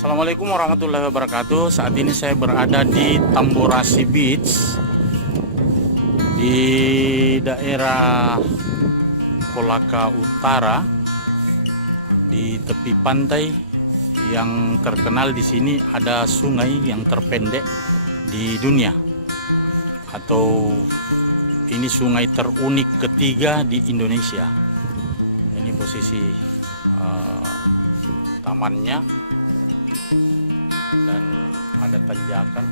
Assalamualaikum warahmatullahi wabarakatuh. Saat ini saya berada di Tamborasi Beach di daerah Kolaka Utara, di tepi pantai yang terkenal. Di sini ada sungai yang terpendek di dunia, atau ini sungai terunik ketiga di Indonesia. Ini posisi tamannya, dan ada tanjakan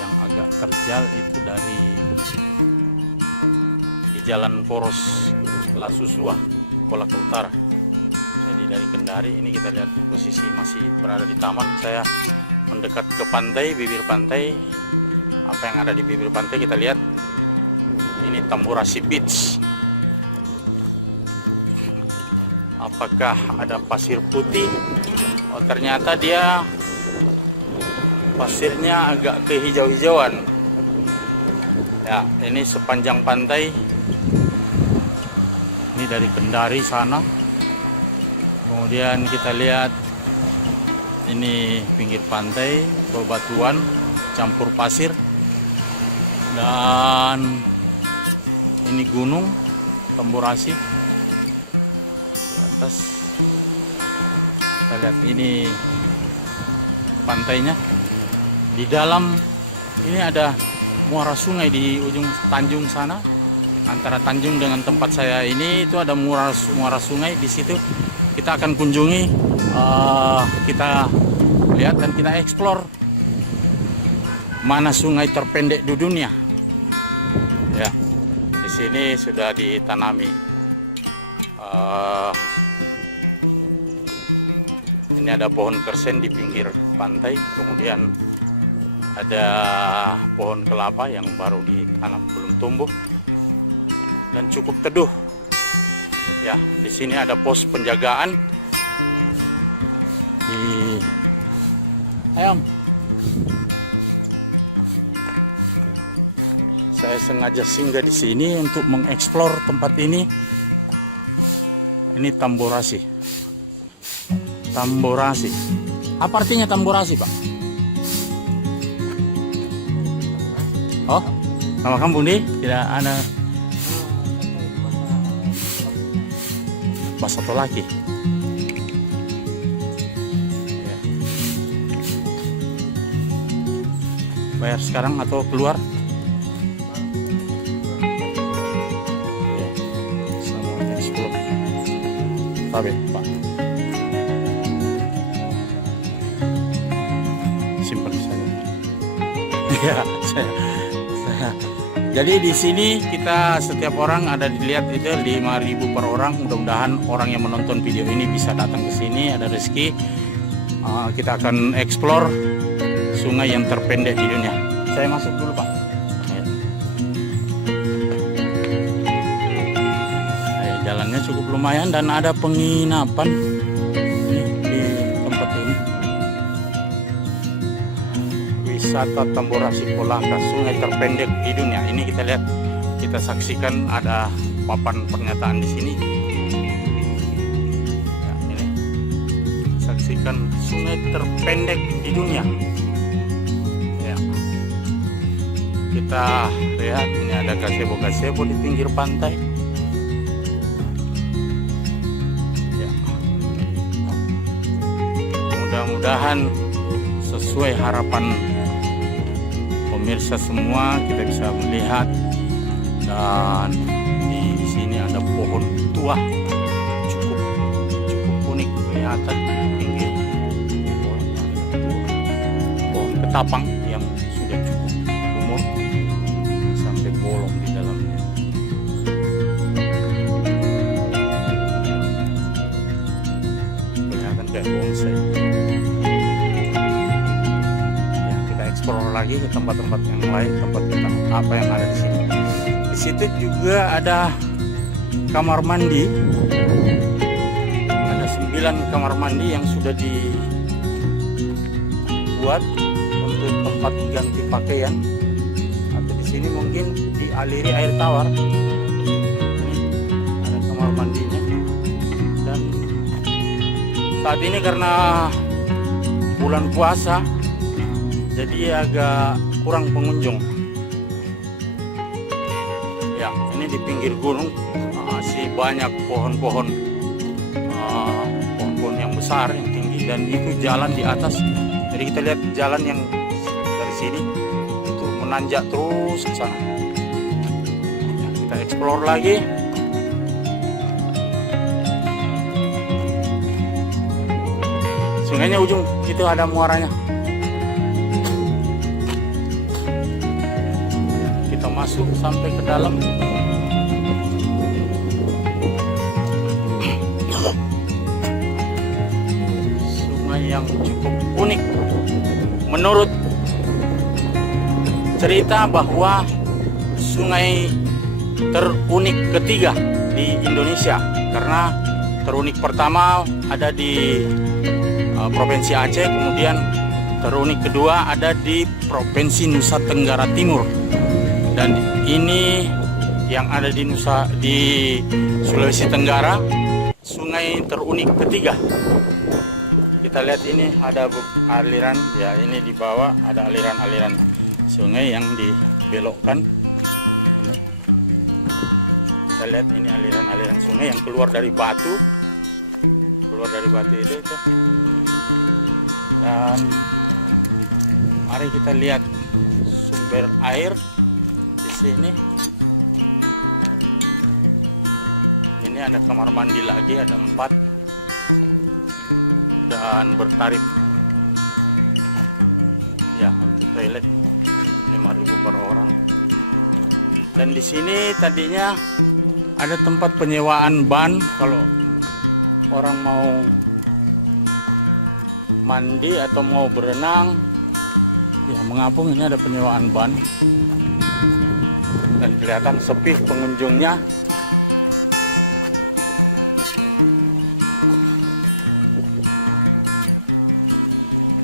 yang agak terjal itu dari di Jalan Poros Lasusua, Kolaka Utara. Jadi dari Kendari ini kita lihat posisi masih berada di taman. Saya mendekat ke pantai, bibir pantai. Apa yang ada di bibir pantai kita lihat. Ini Tamborasi Beach. Apakah ada pasir putih? Oh, ternyata dia pasirnya agak kehijau-hijauan. Ya, ini sepanjang pantai. Ini dari Kendari sana. Kemudian kita lihat ini pinggir pantai, bebatuan campur pasir. Dan ini gunung Tamborasi. Di atas kita lihat ini pantainya. Di dalam ini ada muara sungai di ujung tanjung sana. Antara tanjung dengan tempat saya ini itu ada muara sungai. Di situ kita akan kunjungi, kita lihat dan kita eksplor mana sungai terpendek di dunia. Ya, di sini sudah ditanami. Ini ada pohon kersen di pinggir pantai, kemudian ada pohon kelapa yang baru ditanam, belum tumbuh dan cukup teduh. Ya, di sini ada pos penjagaan. Ayam. Saya sengaja singgah di sini untuk mengeksplor tempat ini. Ini Tamborasi. Tamborasi. Apa artinya Tamborasi, Pak? Oh, nama kampung di? Tidak ada bahasa Tolaki. Ya. Bayar sekarang atau keluar? Ya. Sama explore. Pak. Simpan saja. Ya, saya. Jadi di sini kita setiap orang ada dilihat itu 5.000 per orang. Mudah-mudahan orang yang menonton video ini bisa datang ke sini, ada rezeki. Kita akan eksplor sungai yang terpendek di dunia. Saya masuk dulu, Pak. Jalannya cukup lumayan dan ada penginapan di tempat ini. Wisata Tamborasi Kolaka, sungai terpendek di dunia. Ini kita lihat, kita saksikan ada papan pernyataan di sini. Ya, ini saksikan sungai terpendek di dunia. Ya. Kita lihat ini ada gazebo di pinggir pantai. Mudah-mudahan sesuai harapan pemirsa semua, kita bisa melihat. Dan di sini ada pohon tua cukup unik kelihatan di pinggir. Pohon ketapang yang sudah cukup umur sampai bolong di dalamnya. Kelihatan kayak bonsai. Explore lagi ke tempat-tempat yang lain, tempat kita apa yang ada di sini. Di situ juga ada kamar mandi. Ada 9 kamar mandi yang sudah dibuat untuk tempat ganti pakaian. Atau di sini mungkin dialiri air tawar. Ini ada kamar mandinya. Dan saat ini karena bulan puasa, jadi agak kurang pengunjung. Ya, ini di pinggir gunung masih banyak pohon-pohon, pohon-pohon yang besar, yang tinggi, dan itu jalan di atas. Jadi kita lihat jalan yang dari sini itu menanjak terus ke sana. Ya, kita explore lagi. Sungainya ujung itu ada muaranya. Kita masuk sampai ke dalam. Sungai yang cukup unik. Menurut cerita bahwa sungai terunik ketiga di Indonesia, karena terunik pertama ada di Provinsi Aceh, kemudian terunik kedua ada di Provinsi Nusa Tenggara Timur, dan ini yang ada di Sulawesi Tenggara, sungai terunik ketiga. Kita lihat ini ada aliran, ya ini di bawah ada aliran-aliran sungai yang dibelokkan. Ini. Kita lihat ini aliran-aliran sungai yang keluar dari batu, itu. Dan mari kita lihat sumber air di sini. Ini ada kamar mandi lagi, ada 4, dan bertarif ya untuk toilet 5.000 per orang. Dan di sini tadinya ada tempat penyewaan ban kalau orang mau mandi atau mau berenang, ya mengapung. Ini ada penyewaan ban dan kelihatan sepi pengunjungnya.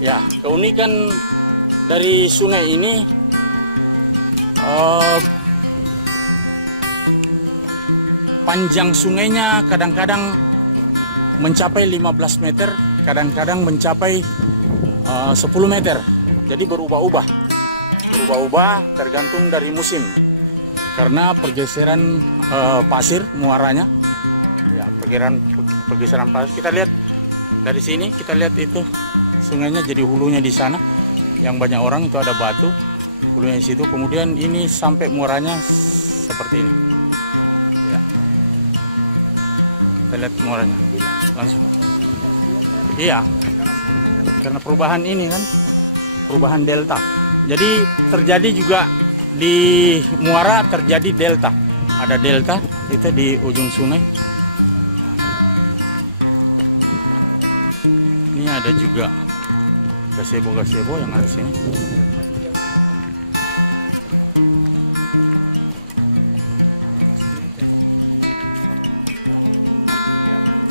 Ya, keunikan dari sungai ini panjang sungainya kadang-kadang mencapai 15 meter, kadang-kadang mencapai 10 meter. Jadi berubah-ubah tergantung dari musim, karena pergeseran pasir muaranya, ya pergeseran pasir. Kita lihat dari sini, kita lihat itu sungainya, jadi hulunya di sana yang banyak orang itu ada batu, hulunya di situ. Kemudian ini sampai muaranya seperti ini, ya. Kita lihat muaranya langsung. Iya, karena perubahan ini kan, perubahan delta. Jadi terjadi juga di muara, terjadi delta. Ada delta itu di ujung sungai. Ini ada juga gazebo yang ada di sini.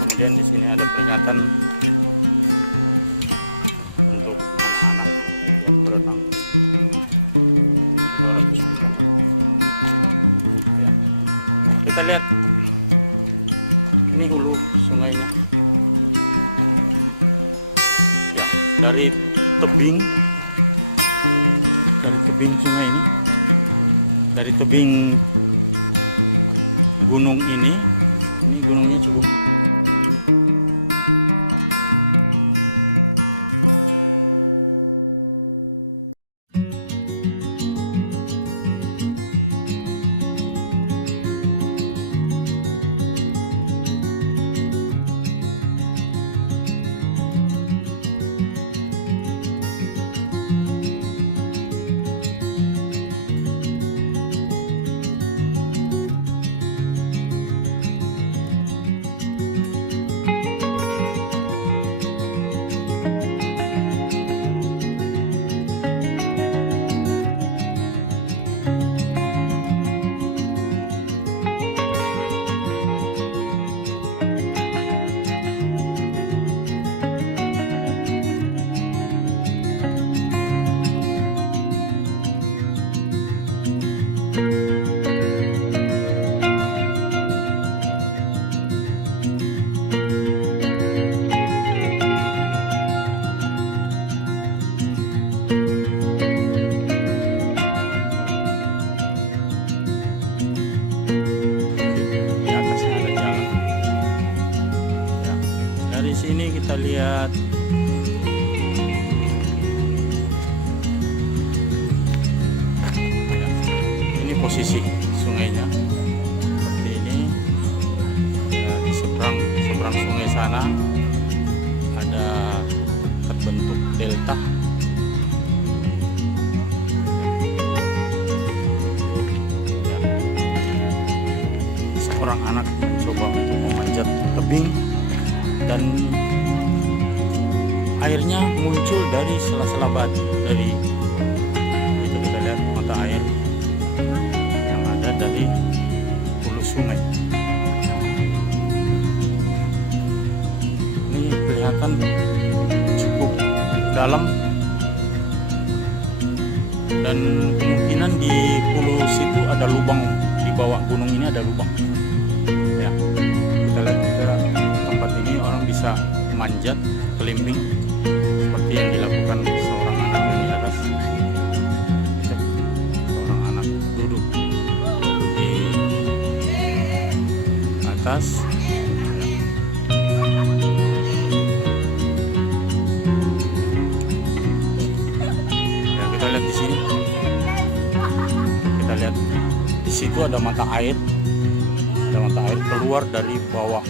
Kemudian di sini ada peringatan untuk anak-anak yang berenang 200 meter. Ya. Kita lihat ini hulu sungainya. Ya, dari tebing sungai ini, dari tebing gunung ini gunungnya cukup lihat. Ya, ini posisi sungainya seperti ini. Ya, di seberang sungai sana ada terbentuk delta. Ya, seorang anak mencoba untuk memanjat tebing dan airnya muncul dari sela-sela batu. Dari itu kita lihat mata air yang ada dari hulu sungai. Ini kelihatan cukup dalam dan kemungkinan di hulu situ ada lubang, di bawah gunung ini ada lubang. Ya, kita lihat ke tempat ini orang bisa manjat, climbing seperti yang dilakukan seorang anak di atas. Seorang anak duduk di atas. Ya, kita lihat di sini. Kita lihat di situ ada mata air. Ada mata air keluar dari bawah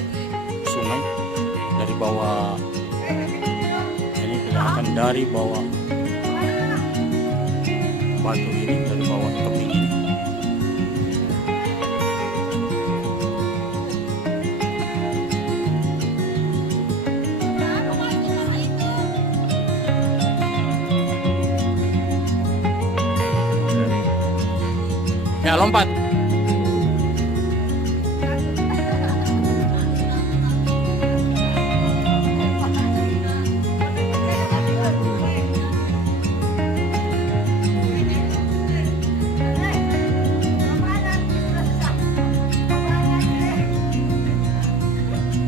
sungai, dari bawah. Ini kelihatan dari bawah batu ini, dari bawah tebing ini. Ya, lompat.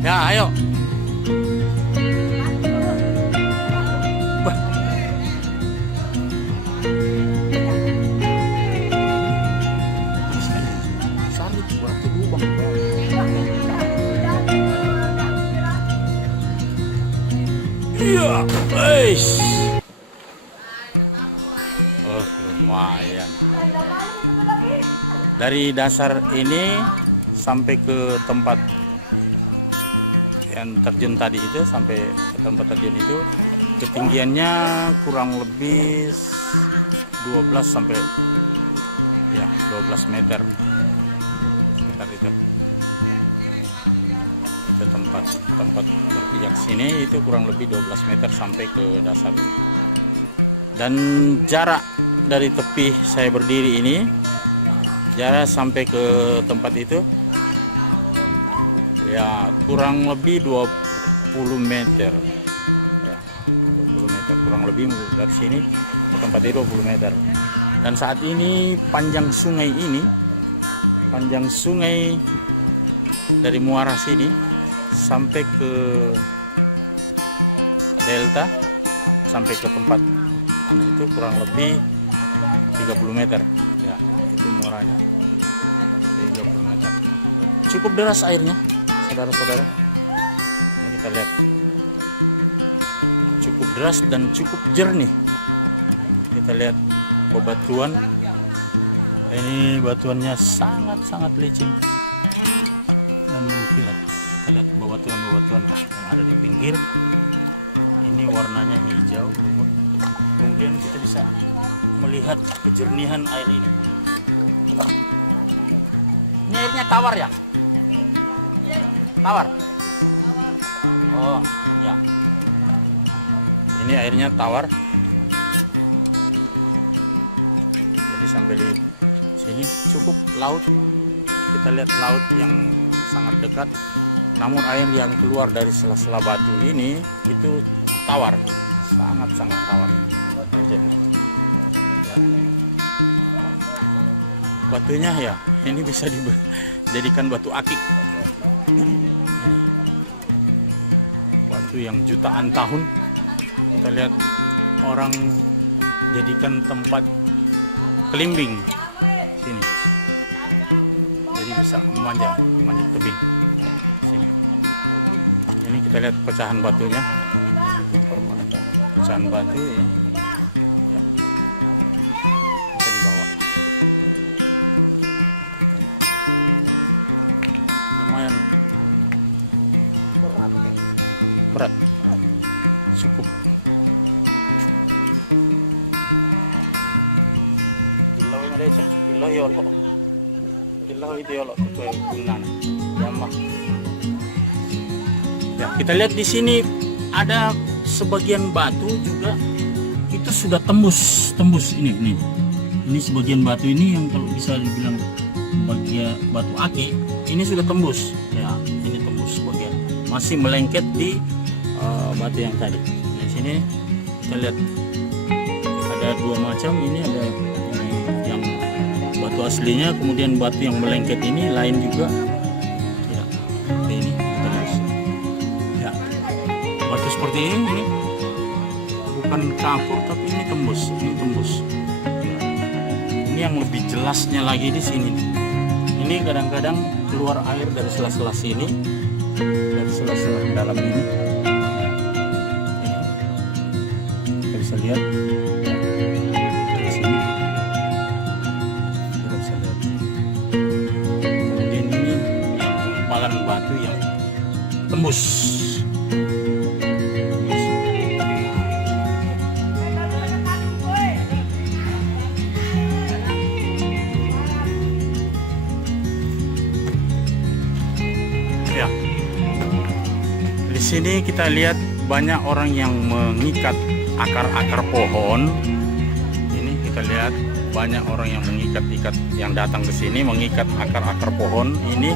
Ya, ayo. Wah. Salib batu lubang. Iya, guys. Oh, lumayan. Dari dasar ini sampai ke tempat yang terjun tadi itu, sampai ke tempat terjun itu ketinggiannya kurang lebih 12 sampai ya 12 meter sekitar itu. Itu tempat berpijak sini itu kurang lebih 12 meter sampai ke dasar ini. Dan jarak dari tepi saya berdiri ini, jarak sampai ke tempat itu ya kurang lebih 20 meter ya, 20 meter kurang lebih dari sini ke tempat itu 20 meter. Dan saat ini panjang sungai dari muara sini sampai ke delta, sampai ke tempat itu kurang lebih 30 meter ya, itu muaranya 30 meter. Cukup deras airnya, saudara-saudara. Ini kita lihat cukup deras dan cukup jernih. Kita lihat bebatuan, ini batuannya sangat licin dan mengkilat. Kita lihat bebatuan yang ada di pinggir, ini warnanya hijau lumut. Kemudian kita bisa melihat kejernihan air ini. Ini airnya tawar ya? Tawar. Oh ya, ini airnya tawar. Jadi sampai di sini cukup laut. Kita lihat laut yang sangat dekat. Namun air yang keluar dari sela-sela batu ini itu tawar, sangat tawar. Jadi, ya. Batunya ya, ini bisa dijadikan batu akik. Batu yang jutaan tahun. Kita lihat orang jadikan tempat climbing sini. Jadi bisa memanjat tebing sini. Ini kita lihat pecahan batunya. pecahan batu ya. Ya. Bisa dibawa. Lumayan berat. Cukup. Ya, kita lihat di sini ada sebagian batu juga itu sudah tembus ini. Ini sebagian batu ini yang kalau bisa dibilang bagian batu aki ini sudah tembus. Ya, ini tembus sebagian. Masih melengket di batu yang tadi. Di sini kita lihat ada dua macam. Ini ada yang batu aslinya, kemudian batu yang melengket ini lain juga. Ya, ini terus. Ya, batu seperti ini bukan kapur tapi ini tembus. Ini tembus. Ya. Ini yang lebih jelasnya lagi di sini. Ini kadang-kadang keluar air dari sela-sela sini, dari sela-sela dalam ini. Kita bisa lihat. Batu yang tembus. Ya. Di sini kita lihat banyak orang yang mengikat akar-akar pohon. Ini kita lihat banyak orang yang yang datang ke sini mengikat akar-akar pohon ini.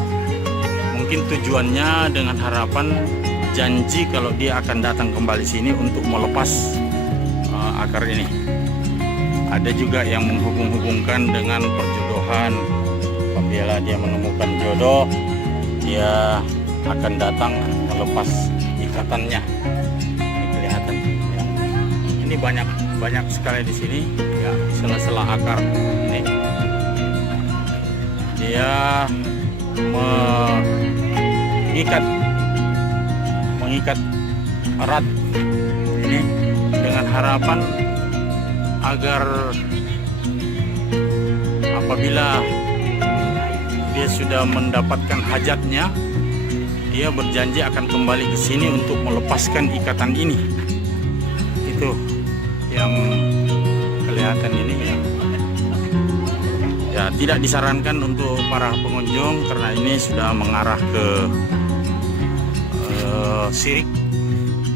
Mungkin tujuannya dengan harapan janji kalau dia akan datang kembali sini untuk melepas akar ini. Ada juga yang menghubung-hubungkan dengan perjodohan. Apabila dia menemukan jodoh, dia akan datang melepas ikatannya. Ini kelihatan. Ya. Ini banyak sekali di sini. Ya, sela-sela akar ini. Dia mengikat erat ini dengan harapan agar apabila dia sudah mendapatkan hajatnya, dia berjanji akan kembali ke sini untuk melepaskan ikatan ini. Itu yang kelihatan ini ya. Ya, tidak disarankan untuk para pengunjung karena ini sudah mengarah ke syirik.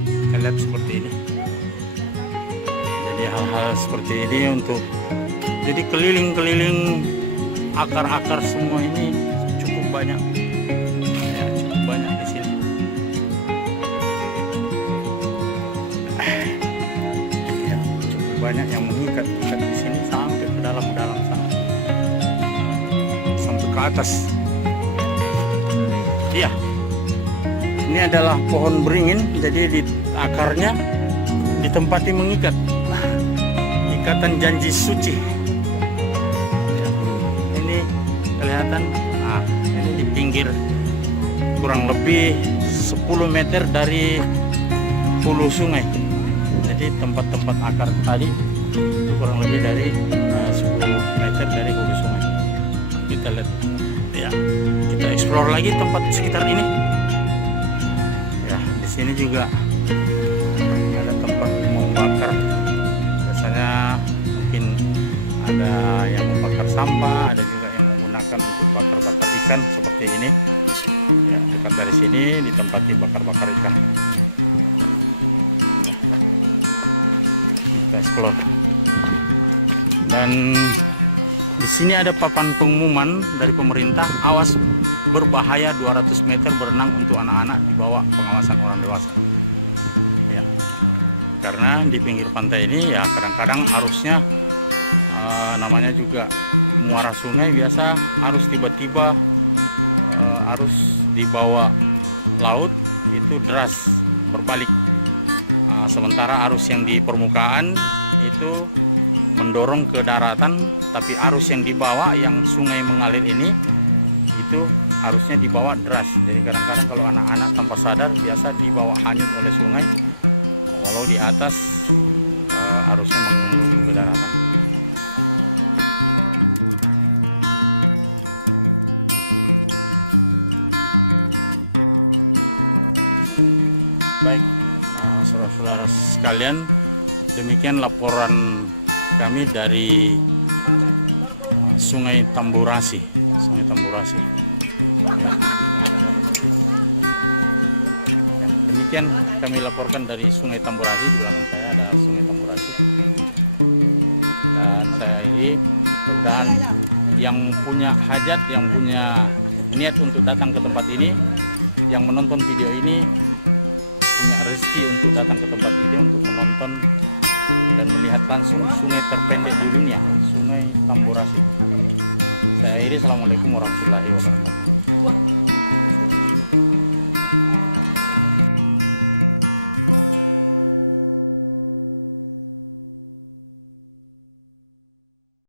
Kita lihat seperti ini. Jadi hal-hal seperti ini untuk jadi keliling-keliling akar-akar semua ini cukup banyak. Ya, cukup banyak di sini. Ya, cukup banyak yang mengikat di sini sampai ke dalam-dalam sana. Sampai ke atas. Iya. Ini adalah pohon beringin, jadi di akarnya ditempati mengikat. Ikatan janji suci. Ya, ini kelihatan. Nah, ini di pinggir kurang lebih 10 meter dari hulu sungai. Jadi tempat-tempat akar tadi itu kurang lebih dari 10 meter dari hulu sungai. Kita lihat, ya, kita explore lagi tempat sekitar ini. Ya, di sini juga ada tempat membakar. Biasanya mungkin ada yang membakar sampah, ada juga yang menggunakan untuk bakar-bakar ikan seperti ini. Ya, dekat dari sini ditempati bakar-bakar ikan. Kita explore. Dan di sini ada papan pengumuman dari pemerintah, awas berbahaya 200 meter berenang untuk anak-anak di bawah pengawasan orang dewasa. Ya. Karena di pinggir pantai ini ya kadang-kadang arusnya namanya juga muara sungai, biasa arus tiba-tiba arus di bawah laut itu deras berbalik. Sementara arus yang di permukaan itu mendorong ke daratan, tapi arus yang dibawa yang sungai mengalir ini itu arusnya dibawa deras. Jadi kadang-kadang kalau anak-anak tanpa sadar biasa dibawa hanyut oleh sungai, Kalau di atas arusnya menuju ke daratan. Baik, saudara-saudara sekalian, demikian laporan kami dari Sungai Tamburasi. Sungai Tamburasi. Ya. Ya, demikian kami laporkan dari Sungai Tamburasi. Di belakang saya ada Sungai Tamburasi. Dan saya ini mudah-mudahan yang punya hajat, yang punya niat untuk datang ke tempat ini, yang menonton video ini punya rezeki untuk datang ke tempat ini untuk menonton dan melihat langsung sungai terpendek di dunia, Sungai Tamburasi. Saya Iri, assalamualaikum warahmatullahi wabarakatuh.